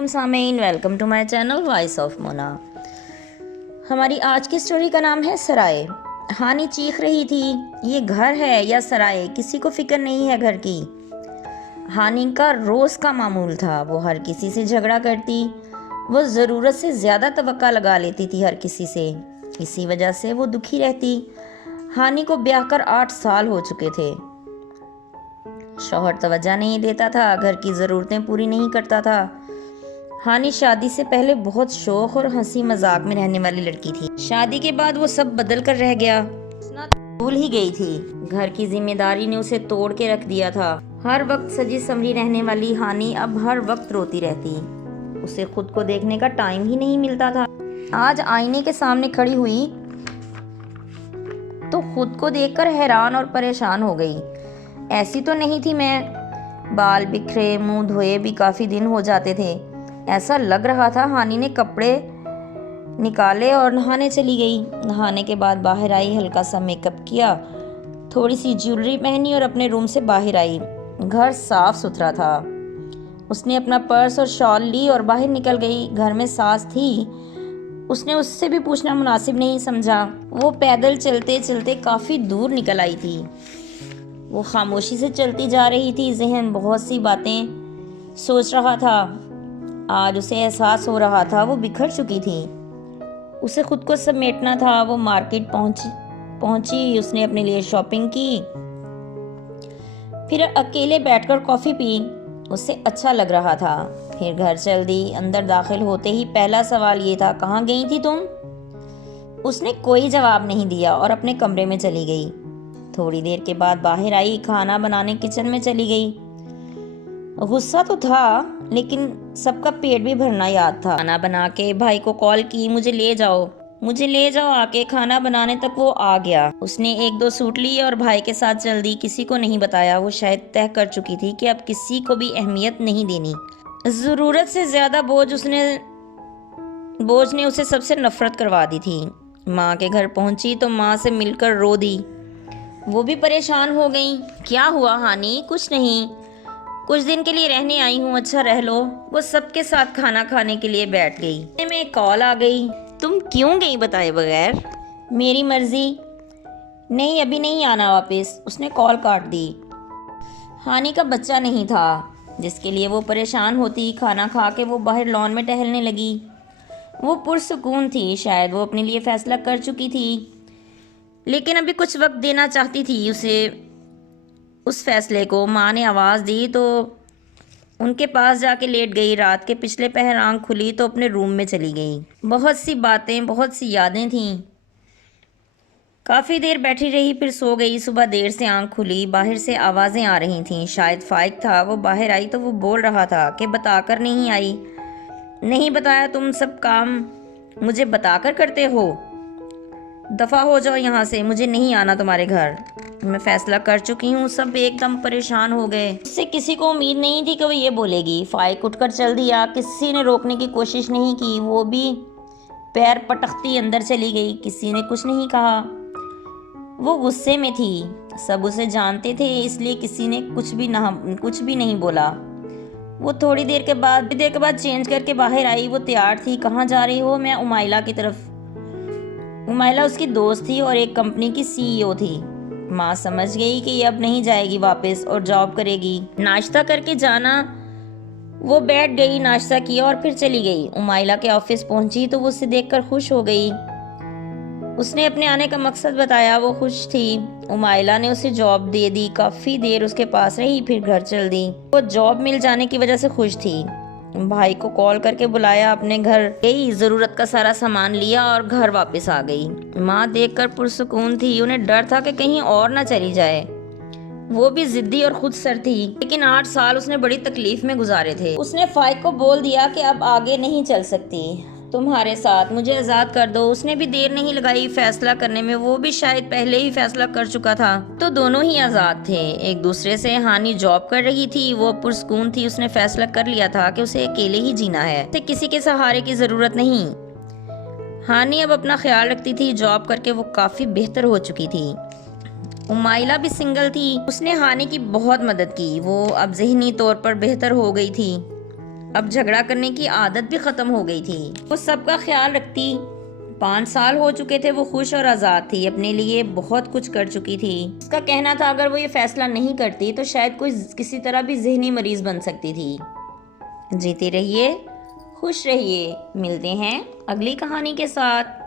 علیکم سامعین، welcome to my channel voice of Mona. ہماری آج کی سٹوری کا نام ہے سرائے۔ ہانی چیخ رہی تھی، یہ گھر ہے یا سرائے، کسی کو فکر نہیں ہے گھر کی۔ ہانی کا روز کا معمول تھا، وہ ہر کسی سے جھگڑا کرتی، وہ ضرورت سے زیادہ توقع لگا لیتی تھی ہر کسی سے، اسی وجہ سے وہ دکھی رہتی۔ ہانی کو بیاہ کر 8 سال ہو چکے تھے۔ شوہر توجہ نہیں دیتا تھا، گھر کی ضرورتیں پوری نہیں کرتا تھا۔ ہانی شادی سے پہلے بہت شوق اور ہنسی مذاق میں رہنے والی لڑکی تھی۔ شادی کے بعد وہ سب بدل کر رہ گیا، بھول ہی گئی تھی۔ گھر کی ذمہ داری نے اسے توڑ کے رکھ دیا تھا۔ ہر وقت سجی سنوری رہنے والی ہانی اب ہر وقت روتی رہتی، اسے خود کو دیکھنے کا ٹائم ہی نہیں ملتا تھا۔ آج آئینے کے سامنے کھڑی ہوئی تو خود کو دیکھ کر حیران اور پریشان ہو گئی۔ ایسی تو نہیں تھی میں، بال بکھرے، منہ دھوئے بھی کافی دن ہو جاتے تھے۔ ایسا لگ رہا تھا ہانی نے کپڑے نکالے اور نہانے چلی گئی۔ نہانے کے بعد باہر آئی، ہلکا سا میک اپ کیا، تھوڑی سی جیولری پہنی اور اپنے روم سے باہر آئی۔ گھر صاف ستھرا تھا۔ اس نے اپنا پرس اور شال لی اور باہر نکل گئی۔ گھر میں ساس تھی، اس نے اس سے بھی پوچھنا مناسب نہیں سمجھا۔ وہ پیدل چلتے چلتے کافی دور نکل آئی تھی۔ وہ خاموشی سے چلتی جا رہی تھی، ذہن بہت سی باتیں سوچ رہا تھا۔ آج اسے احساس ہو رہا تھا وہ بکھر چکی تھی، اسے خود کو سمیٹنا تھا۔ وہ مارکیٹ پہنچی، اس نے اپنے لیے شاپنگ کی، پھر اکیلے بیٹھ کر کافی پی، اسے اچھا لگ رہا تھا۔ پھر گھر چل دی۔ اندر داخل ہوتے ہی پہلا سوال یہ تھا، کہاں گئی تھی تم؟ اس نے کوئی جواب نہیں دیا اور اپنے کمرے میں چلی گئی۔ تھوڑی دیر کے بعد باہر آئی، کھانا بنانے کچن میں چلی گئی۔ غصہ تو تھا لیکن سب کا پیٹ بھی بھرنا یاد تھا۔ کھانا بنا کے بھائی کو کال کی، مجھے لے جاؤ آ کے۔ کھانا بنانے تک وہ آ گیا۔ اس نے 1-2 سوٹ لیے اور بھائی کے ساتھ چل دی، کسی کو نہیں بتایا۔ وہ شاید طے کر چکی تھی کہ اب کسی کو بھی اہمیت نہیں دینی۔ ضرورت سے زیادہ بوجھ نے اسے سب سے نفرت کروا دی تھی۔ ماں کے گھر پہنچی تو ماں سے مل کر رو دی، وہ بھی پریشان ہو گئیں۔ کیا ہوا ہانی؟ کچھ نہیں، کچھ دن کے لیے رہنے آئی ہوں، اچھا رہ لو۔ وہ سب کے ساتھ کھانا کھانے کے لیے بیٹھ گئی۔ میں ایک کال آ گئی، تم کیوں گئی بتائے بغیر؟ میری مرضی، نہیں ابھی نہیں آنا واپس۔ اس نے کال کاٹ دی۔ ہانی کا بچہ نہیں تھا جس کے لیے وہ پریشان ہوتی۔ کھانا کھا کے وہ باہر لان میں ٹہلنے لگی۔ وہ پرسکون تھی، شاید وہ اپنے لیے فیصلہ کر چکی تھی، لیکن ابھی کچھ وقت دینا چاہتی تھی اسے اس فیصلے کو۔ ماں نے آواز دی تو ان کے پاس جا کے لیٹ گئی۔ رات کے پچھلے پہر آنکھ کھلی تو اپنے روم میں چلی گئی۔ بہت سی باتیں، بہت سی یادیں تھیں۔ کافی دیر بیٹھی رہی، پھر سو گئی۔ صبح دیر سے آنکھ کھلی، باہر سے آوازیں آ رہی تھیں، شاید فائق تھا۔ وہ باہر آئی تو وہ بول رہا تھا کہ بتا کر نہیں آئی، نہیں بتایا، تم سب کام مجھے بتا کر کرتے ہو، دفع ہو جاؤ یہاں سے، مجھے نہیں آنا تمہارے گھر، میں فیصلہ کر چکی ہوں۔ سب ایک دم پریشان ہو گئے۔ اس سے کسی کو امید نہیں تھی کہ وہ یہ بولے گی۔ فائق اٹھ کر چل دیا، کسی نے روکنے کی کوشش نہیں کی، وہ بھی پیر پٹکتی اندر چلی گئی۔ کسی نے کچھ نہیں کہا، وہ غصے میں تھی، سب اسے جانتے تھے، اس لیے کسی نے کچھ بھی نہیں بولا۔ وہ تھوڑی دیر کے بعد چینج کر کے باہر آئی۔ وہ تیار تھی۔ کہاں جا رہی ہو؟ میں امائلہ کی طرف۔ امائلہ اس کی دوست تھی اور ایک کمپنی کی CEO تھی۔ ماں سمجھ گئی کہ یہ اب نہیں جائے گی واپس اور جاب کرے گی۔ ناشتہ کر کے جانا۔ وہ بیٹھ گئی، ناشتہ کیا اور پھر چلی گئی۔ امائلہ کے آفس پہنچی تو وہ اسے دیکھ کر خوش ہو گئی۔ اس نے اپنے آنے کا مقصد بتایا، وہ خوش تھی۔ امائلہ نے اسے جاب دے دی۔ کافی دیر اس کے پاس رہی، پھر گھر چل دی۔ وہ جاب مل جانے کی وجہ سے خوش تھی۔ بھائی کو کال کر کے بلایا، اپنے گھر گئی، ضرورت کا سارا سامان لیا اور گھر واپس آ گئی۔ ماں دیکھ کر پرسکون تھی، انہیں ڈر تھا کہ کہیں اور نہ چلی جائے۔ وہ بھی ضدی اور خود سر تھی، لیکن 8 سال اس نے بڑی تکلیف میں گزارے تھے۔ اس نے فائق کو بول دیا کہ اب آگے نہیں چل سکتی تمہارے ساتھ، مجھے آزاد کر دو۔ اس نے بھی دیر نہیں لگائی فیصلہ کرنے میں، وہ بھی شاید پہلے ہی فیصلہ کر چکا تھا، تو دونوں ہی آزاد تھے ایک دوسرے سے۔ ہانی جاب کر رہی تھی، وہ پرسکون تھی، اس نے فیصلہ کر لیا تھا کہ اسے اکیلے ہی جینا ہے، اسے کسی کے سہارے کی ضرورت نہیں۔ ہانی اب اپنا خیال رکھتی تھی، جاب کر کے وہ کافی بہتر ہو چکی تھی۔ امائلہ بھی سنگل تھی، اس نے ہانی کی بہت مدد کی، وہ اب ذہنی طور پر بہتر ہو گئی تھی۔ اب جھگڑا کرنے کی عادت بھی ختم ہو گئی تھی۔ وہ سب کا خیال رکھتی۔ 5 سال ہو چکے تھے، وہ خوش اور آزاد تھی، اپنے لیے بہت کچھ کر چکی تھی۔ اس کا کہنا تھا اگر وہ یہ فیصلہ نہیں کرتی تو شاید کوئی کسی طرح بھی ذہنی مریض بن سکتی تھی۔ جیتے رہیے، خوش رہیے، ملتے ہیں اگلی کہانی کے ساتھ۔